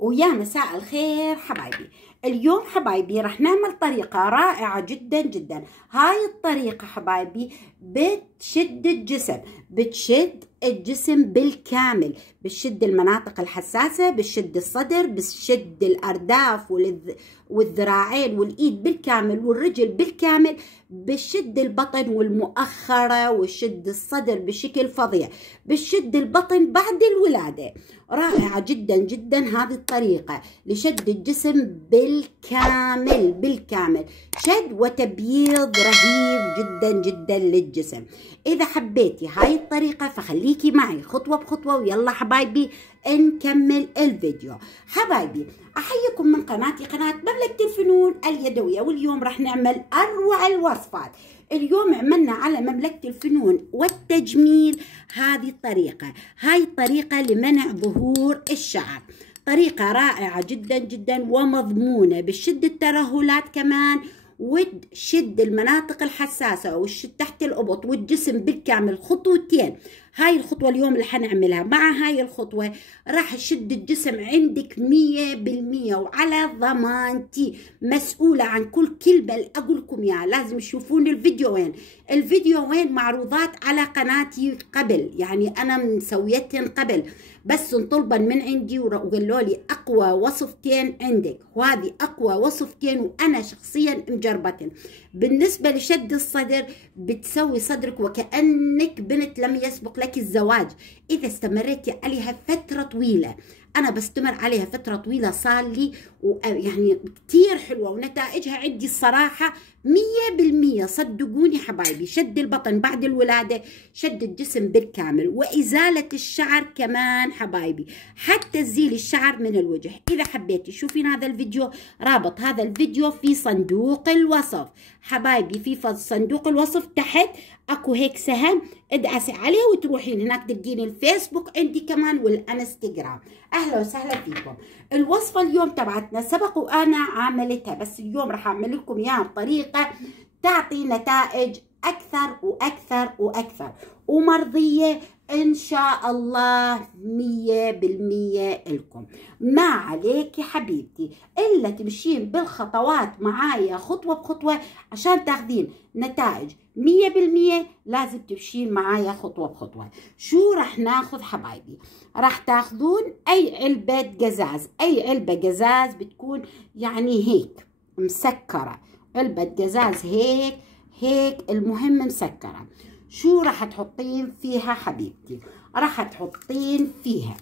ويا مساء الخير حبايبي. اليوم حبايبي رح نعمل طريقة رائعة جدا جدا. هاي الطريقة حبايبي بتشد الجسم، بتشد الجسم بالكامل، بتشد المناطق الحساسة، بتشد الصدر، بتشد الأرداف والذراعين والإيد بالكامل والرجل بالكامل، بتشد البطن والمؤخرة وشد الصدر بشكل فظيع، بتشد البطن بعد الولادة. رائعة جدا جدا هذه الطريقة لشد الجسم بالكامل بالكامل، شد وتبييض رهيب جدا جدا للجسم. إذا حبيتي هاي الطريقة فخليكي معي خطوة بخطوة، ويلا حبايبي نكمل الفيديو. حبايبي أحييكم من قناتي، قناة مملكة الفنون اليدوية، واليوم رح نعمل أروع الوصفات. اليوم عملنا على مملكة الفنون والتجميل هذه الطريقة، هاي الطريقة لمنع ظهور الشعر، طريقة رائعة جدا جدا ومضمونة، بشد الترهلات كمان، وتشد المناطق الحساسة، وتشد تحت الأبط والجسم بالكامل. خطوتين، هاي الخطوة اليوم اللي حنعملها، مع هاي الخطوة راح يشد الجسم عندك 100%، وعلى ضمانتي مسؤولة عن كل كلمة اللي أقولكم إياها. لازم تشوفون الفيديوين، الفيديوين معروضات على قناتي قبل، يعني أنا مسويتهن قبل، بس طلبا من عندي وقالوا لي أقوى وصفتين عندك، وهذه أقوى وصفتين وأنا شخصيا مجربتهن. بالنسبة لشد الصدر، بتسوي صدرك وكأنك بنت لم يسبق لك الزواج إذا استمريتي عليها فترة طويلة. أنا بستمر عليها فترة طويلة، صار لي يعني كتير حلوة، ونتائجها عندي الصراحة 100%. صدقوني حبايبي، شد البطن بعد الولادة، شد الجسم بالكامل، وإزالة الشعر كمان حبايبي، حتى تزيل الشعر من الوجه. إذا حبيتي شوفين هذا الفيديو، رابط هذا الفيديو في صندوق الوصف حبايبي، في صندوق الوصف تحت اكو هيك سهم، ادعسي عليه وتروحين هناك تلقين الفيسبوك عندي كمان والانستغرام. اهلا وسهلا فيكم. الوصفه اليوم تبعتنا سبق وانا عملتها، بس اليوم راح اعمل لكم اياها بطريقه تعطي نتائج اكثر واكثر واكثر، ومرضيه ان شاء الله 100% لكم. ما عليك يا حبيبتي الا تمشين بالخطوات معايا خطوه بخطوه عشان تاخذين نتائج 100%. لازم تمشين معايا خطوه بخطوه. شو رح ناخذ حبايبي؟ رح تاخذون اي علبه قزاز، اي علبه قزاز بتكون يعني هيك مسكره، علبه قزاز هيك هيك، المهم مسكره. شو راح تحطين فيها حبيبتي؟ راح تحطين فيها،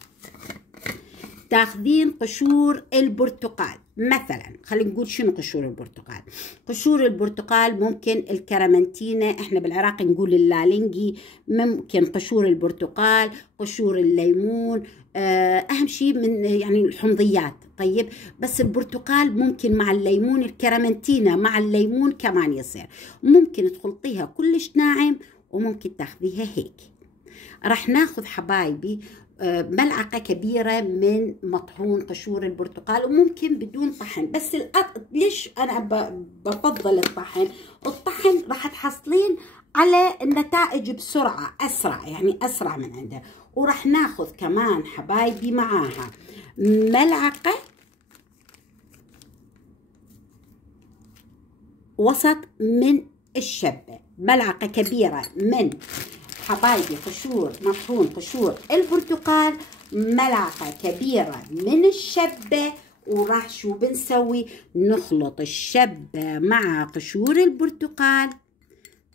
تاخذين قشور البرتقال مثلا. خلينا نقول شنو قشور البرتقال. قشور البرتقال ممكن الكرمنتينة، احنا بالعراق نقول اللالنجي، ممكن قشور البرتقال، قشور الليمون، اهم شيء من يعني الحمضيات. طيب بس البرتقال ممكن مع الليمون، الكرمنتينة مع الليمون كمان يصير، ممكن تخلطيها كلش ناعم، وممكن تاخذيها هيك. راح ناخذ حبايبي ملعقة كبيرة من مطحون قشور البرتقال، وممكن بدون طحن، بس ليش أنا بفضل الطحن؟ الطحن راح تحصلين على النتائج بسرعة، أسرع، يعني أسرع من عنده. وراح ناخذ كمان حبايبي معاها ملعقة وسط من الشبة، ملعقة كبيرة من حبايبي قشور مطحون قشور البرتقال، ملعقة كبيرة من الشبة. وراح شو بنسوي؟ نخلط الشبة مع قشور البرتقال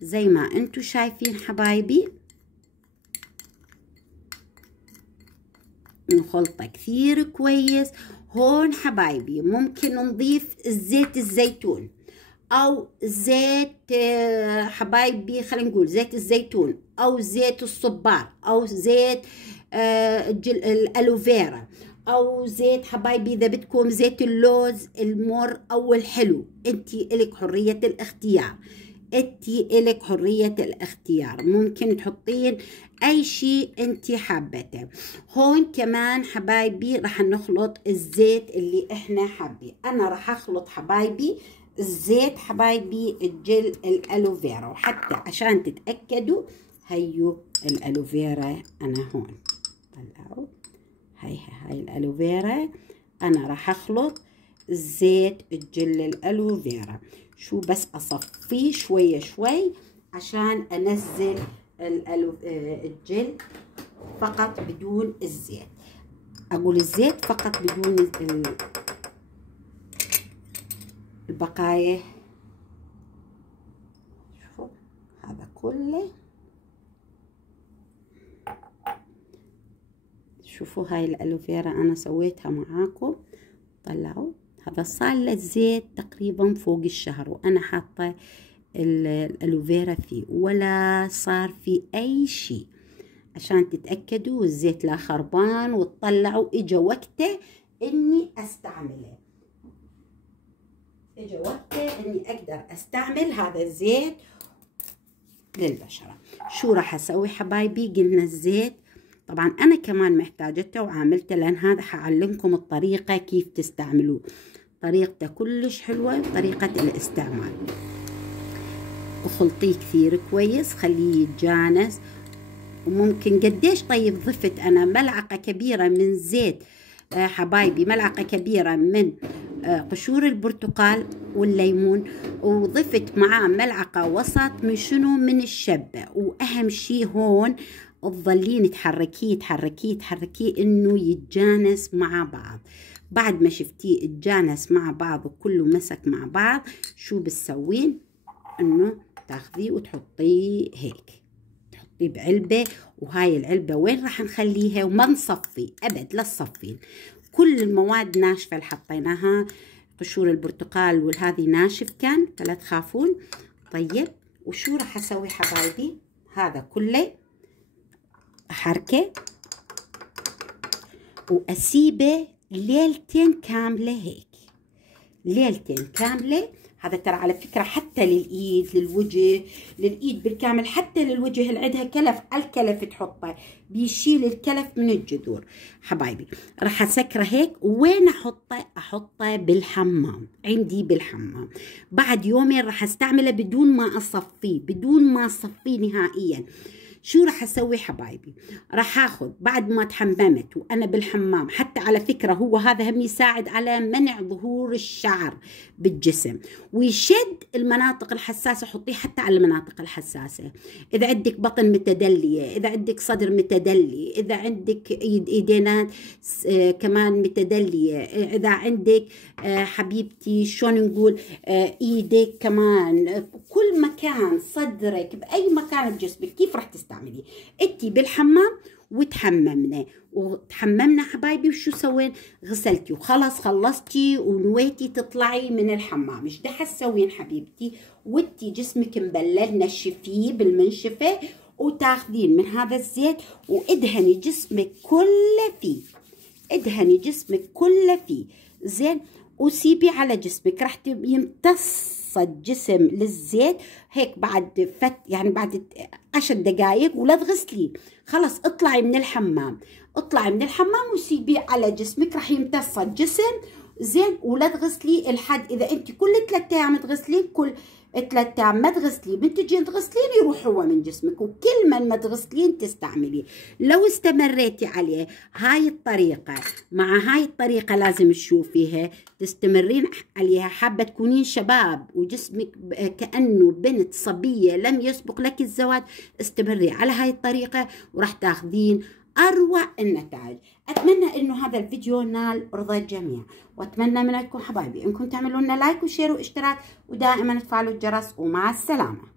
زي ما انتو شايفين حبايبي، نخلطه كثير كويس. هون حبايبي ممكن نضيف زيت الزيتون او زيت حبايبي، خلينا نقول زيت الزيتون او زيت الصبار او زيت الالوفيرا، او زيت حبايبي اذا بدكم زيت اللوز المر او الحلو. انتي الك حرية الاختيار، انتي الك حرية الاختيار، ممكن تحطين اي شيء انتي حابته. هون كمان حبايبي راح نخلط الزيت اللي احنا حابين. انا راح اخلط حبايبي الزيت حبايبي الجل الالوفيرا، وحتى عشان تتاكدوا هيو الالوفيرا انا هون طلعوا، هاي الالوفيرا أنا راح أخلط زيت الجل الألوفيرا. شو بس أصفيه شوية شوي عشان أنزل الجل فقط بدون الزيت. أقول الزيت فقط بدون البقايا. شوفوا هذا كله. شوفوا هاي الألوفيرا أنا سويتها معاكم. طلعوا هذا صار له الزيت تقريبا فوق الشهر وأنا حاطة الألوفيرا فيه ولا صار فيه أي شيء، عشان تتأكدوا الزيت لا خربان. وتطلعوا إجا وقته إني أستعمله، إجا وقته إني أقدر أستعمل هذا الزيت للبشرة. شو راح أسوي حبايبي؟ قلنا الزيت طبعا أنا كمان محتاجته وعاملته، لأن هذا حعلمكم الطريقة كيف تستعملوه. طريقته كلش حلوة طريقة الاستعمال. وخلطيه كثير كويس، خليه يتجانس. وممكن قديش طيب ضفت أنا ملعقة كبيرة من زيت حبايبي، ملعقة كبيرة من قشور البرتقال والليمون، وضفت معاه ملعقة وسط من شنو؟ من الشبة. وأهم شي هون تظلين تحركيه تحركيه تحركيه إنه يتجانس مع بعض. بعد ما شفتيه اتجانس مع بعض وكله مسك مع بعض، شو بتسوين؟ إنه تاخذيه وتحطيه هيك، تحطيه بعلبة. وهاي العلبة وين راح نخليها؟ وما نصفي أبد، لا تصفين. كل المواد ناشفة اللي حطيناها، قشور البرتقال والهذه ناشف كان، فلا تخافون. طيب وشو راح أسوي حبايبي؟ هذا كله أحركه وأسيبه ليلتين كاملة هيك، ليلتين كاملة. هذا ترى على فكرة حتى للإيد، للوجه، للإيد بالكامل، حتى للوجه اللي عندها كلف، الكلف تحطه بيشيل الكلف من الجذور حبايبي. راح أسكره هيك. وين أحطه؟ أحطه بالحمام، عندي بالحمام. بعد يومين راح أستعمله بدون ما أصفيه، بدون ما أصفيه نهائيا. شو راح أسوي حبايبي؟ راح أخذ بعد ما تحممت وأنا بالحمام، حتى على فكرة هو هذا هم يساعد على منع ظهور الشعر بالجسم ويشد المناطق الحساسة. حطيه حتى على المناطق الحساسة. إذا عندك بطن متدلية، إذا عندك صدر متدلي، إذا عندك إيدينات كمان متدلية، إذا عندك حبيبتي شلون نقول إيدك كمان، كل مكان، صدرك، بأي مكان بجسمك، كيف راح تستعمليه؟ انتي بالحمام وتحممنا حبايبي. وشو سوين؟ غسلتي وخلص خلصتي ونويتي تطلعي من الحمام. ايش دح تسوين حبيبتي؟ وانتي جسمك مبلل نشفيه بالمنشفة، وتاخذين من هذا الزيت وادهني جسمك كله فيه، ادهني جسمك كله فيه زين. وسيبي على جسمك، راح يمتص الجسم للزيت هيك بعد يعني بعد 10 دقائق. ولا تغسلين، خلص اطلعي من الحمام، اطلعي من الحمام وسيبيه على جسمك، راح يمتص الجسم زين. ولا تغسلي الحد، اذا انت كل 3 ايام تغسلين، كل 3 ايام ما تغسلين، من تجين تغسلين يروح هو من جسمك. وكل ما تغسلين تستعمليه. لو استمريتي عليه هاي الطريقة مع هاي الطريقة لازم تشوفيها تستمرين عليها. حابة تكونين شباب وجسمك كأنه بنت صبية لم يسبق لك الزواج، استمري على هاي الطريقة وراح تاخذين أروع النتائج. أتمنى إنه هذا الفيديو نال رضا الجميع، وأتمنى منكم حبايبي إنكم تعملوا لنا لايك وشير واشتراك، ودائما تفعلوا الجرس. ومع السلامة.